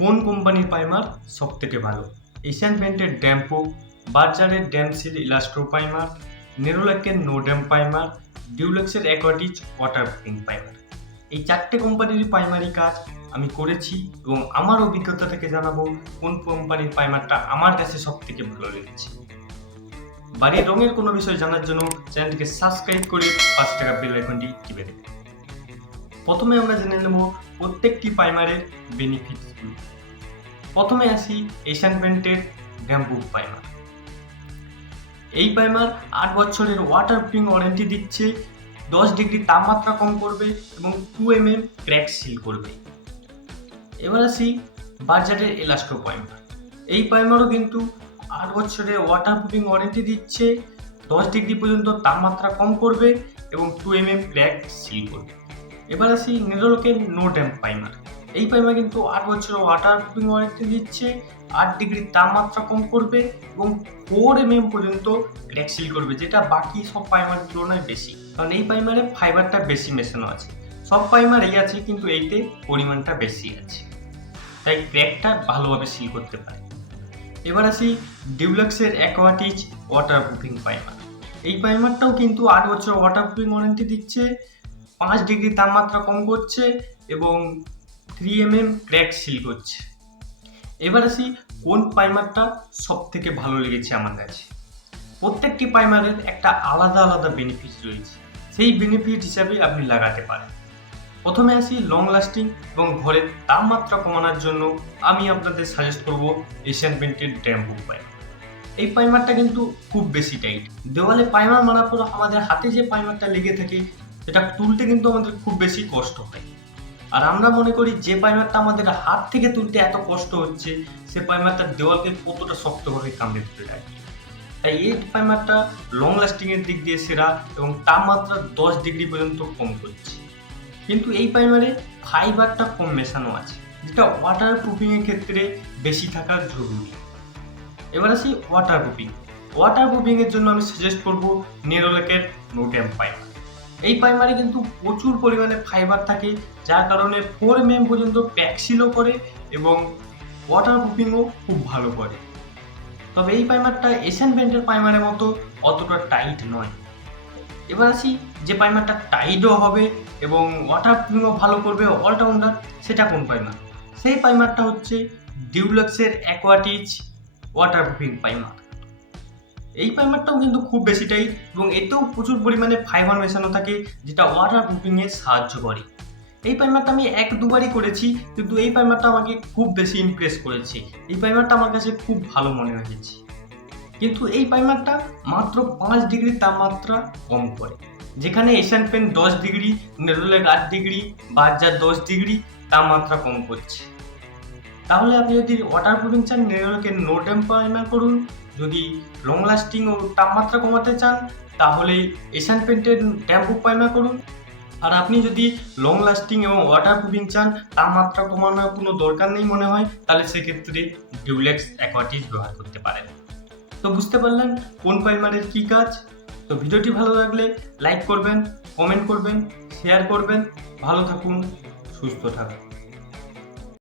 কোন কোম্পানির প্রাইমার সব থেকে ভালো? এশিয়ান পেন্টের ড্যাম্পো, বার্জারের ড্যামসিল ইলাস্ট্রো প্রাইমার নেরোলাকের নো ড্যাম প্রাইমার, ডিউলেক্সের অ্যাকোয়াটিচ ওয়াটার প্রুফিং প্রাইমার। এই চারটে কোম্পানির প্রাইমারি কাজ আমি করেছি এবং আমার অভিজ্ঞতা থেকে জানাব কোন কোম্পানির প্রাইমারটা আমার কাছে সব থেকে ভালো লেগেছে। বাড়ির রঙের কোনো বিষয় জানার জন্য চ্যানেলটিকে সাবস্ক্রাইব করে পাঁচ টাকা বেল আইকনটি টিপে দেবেন। প্রথমে আমরা জেনে নেব প্রত্যেকটি প্রাইমারের বেনিফিটসগুলো প্রথমে আসি এশিয়ান পেন্টের ব্যাম্বু প্রাইমার এই প্রাইমার আট বছরের ওয়াটার প্রুফিং ওয়ারেন্টি দিচ্ছে, দশ ডিগ্রি তাপমাত্রা কম করবে এবং two M M crack seal করবে। এবার আসি বাজারের এলাস্টো প্রাইমার এই প্রাইমারও কিন্তু আট বছরের ওয়াটার প্রুফিং ওয়ারেন্টি দিচ্ছে, দশ ডিগ্রি পর্যন্ত তাপমাত্রা কম করবে এবং two M M crack seal করবে। এবার আসি নেরোলোকের নো ড্যাম প্রাইমার। এই প্রাইমার কিন্তু আট বছর ওয়াটার প্রুফিং ওয়ারেন্টি দিচ্ছে, আট ডিগ্রি তাপমাত্রা কম করবে এবং ফোর এম এম পর্যন্ত ক্র্যাক সিল করবে, যেটা বাকি সব প্রাইমারের তুলনায় বেশি। কারণ এই প্রাইমারে ফাইবারটা বেশি মেশানো আছে। সব প্রাইমারেই আছে, কিন্তু এইতে পরিমাণটা বেশি আছে। তাই ক্র্যাকটা ভালোভাবে সিল করতে পারে। এবার আসি ডিউলাক্সের অ্যাকোয়াটিচ ওয়াটার প্রুফিং প্রাইমার। এই প্রাইমারটাও কিন্তু আট বছর ওয়াটার প্রুফিং ওয়ারেন্টি দিচ্ছে পাঁচ ডিগ্রি তাপমাত্রা কম করছে এবং three M M crack seal করছে। এবার আসি কোন প্রাইমারটা সব থেকে ভালো লেগেছে আমার কাছে। প্রত্যেকটি প্রাইমারের একটা আলাদা আলাদা বেনিফিট রয়েছে। সেই বেনিফিট হিসাবে আপনি লাগাতে পারেন। প্রথমে আসি লং লাস্টিং এবং ঘরের তাপমাত্রা কমানোর জন্য আমি আপনাদের সাজেস্ট করব এশিয়ান পেন্টের ড্যাম্পু প্রাইমার এই প্রাইমারটা কিন্তু খুব বেশি টাইট দেওয়ালে প্রাইমার মারার পর আমাদের হাতে যে প্রাইমারটা লেগে থাকে সেটা তুলতে কিন্তু আমাদের খুব বেশি কষ্ট হয়। আর আমরা মনে করি যে প্রাইমারটা আমাদের হাত থেকে তুলতে এত কষ্ট হচ্ছে, সে প্রাইমারটা দেওয়ালকে কতটা শক্তভাবে কামড়ে ধরে রাখে তাই এই প্রাইমারটা লং লাস্টিং এর দিক দিয়ে সেরা এবং তাপমাত্রা দশ ডিগ্রি পর্যন্ত কম করছে। কিন্তু এই প্রাইমারে ফাইবারটা কম মেশানো আছে, যেটা ওয়াটার প্রুফিং এর ক্ষেত্রে বেশি থাকা জরুরি। এবার আসি ওয়াটার প্রুফিং ওয়াটার প্রুফিং এর জন্য আমি সাজেস্ট করব নেরোলেকের নোট্যাম প্রাইমার এই প্রাইমারে কিন্তু প্রচুর পরিমাণে ফাইবার থাকে, যার কারণে ফোর এম পর্যন্ত প্যাক্সিলও করে এবং ওয়াটার প্রুফিংও খুব ভালো করে। তবে এই প্রাইমারটা এশিয়ান পেন্টের প্রাইমারের মতো অতটা টাইট নয়। এবার আসি যে প্রাইমারটা টাইটও হবে এবং ওয়াটার প্রুফিংও ভালো করবে অলরাউন্ডার সেটা কোন প্রাইমার সেই প্রাইমারটা হচ্ছে ডিউলাক্সের অ্যাকোয়াটিচ ওয়াটার প্রুফিং প্রাইমার এই প্রাইমারটাও কিন্তু খুব বেশি টাইট এবং এতেও প্রচুর পরিমাণে ফাইবার মেশানো থাকে, যেটা ওয়াটার প্রুফিংয়ে সাহায্য করে। এই প্রাইমারটা আমি এক দুবারই করেছি, কিন্তু এই প্রাইমারটা আমাকে খুব বেশি ইমপ্রেস করেছে। এই প্রাইমারটা আমার কাছে খুব ভালো মনে হয়েছে। কিন্তু এই প্রাইমারটা মাত্র পাঁচ ডিগ্রি তাপমাত্রা কম করে। যেখানে এশিয়ান পেন দশ ডিগ্রি নেরোলেক আট ডিগ্রি বাজার দশ ডিগ্রি, তাপমাত্রা কম করছে। তাহলে আপনি যদি ওয়াটার প্রুফিং চান নেরোলেকের নো প্রাইমার করুন। যদি লং লাস্টিং ও তাপমাত্রা কমাতে চান, তাহলে এশিয়ান পেন্টের ড্যাম্পু প্রাইমার করুন। আর আপনি যদি লং লাস্টিং এবং ওয়াটার প্রুফিং চান, তাপমাত্রা কমানোর কোনো দরকার নেই মনে হয়, তাহলে সেক্ষেত্রে ডিউলেক্স অ্যাকোয়াটিস ব্যবহার করতে পারেন। তো বুঝতে পারলেন কোন প্রাইমারের কী কাজ? তো ভিডিওটি ভালো লাগলে লাইক করবেন কমেন্ট করবেন শেয়ার করবেন। ভালো থাকুন, সুস্থ থাকুন।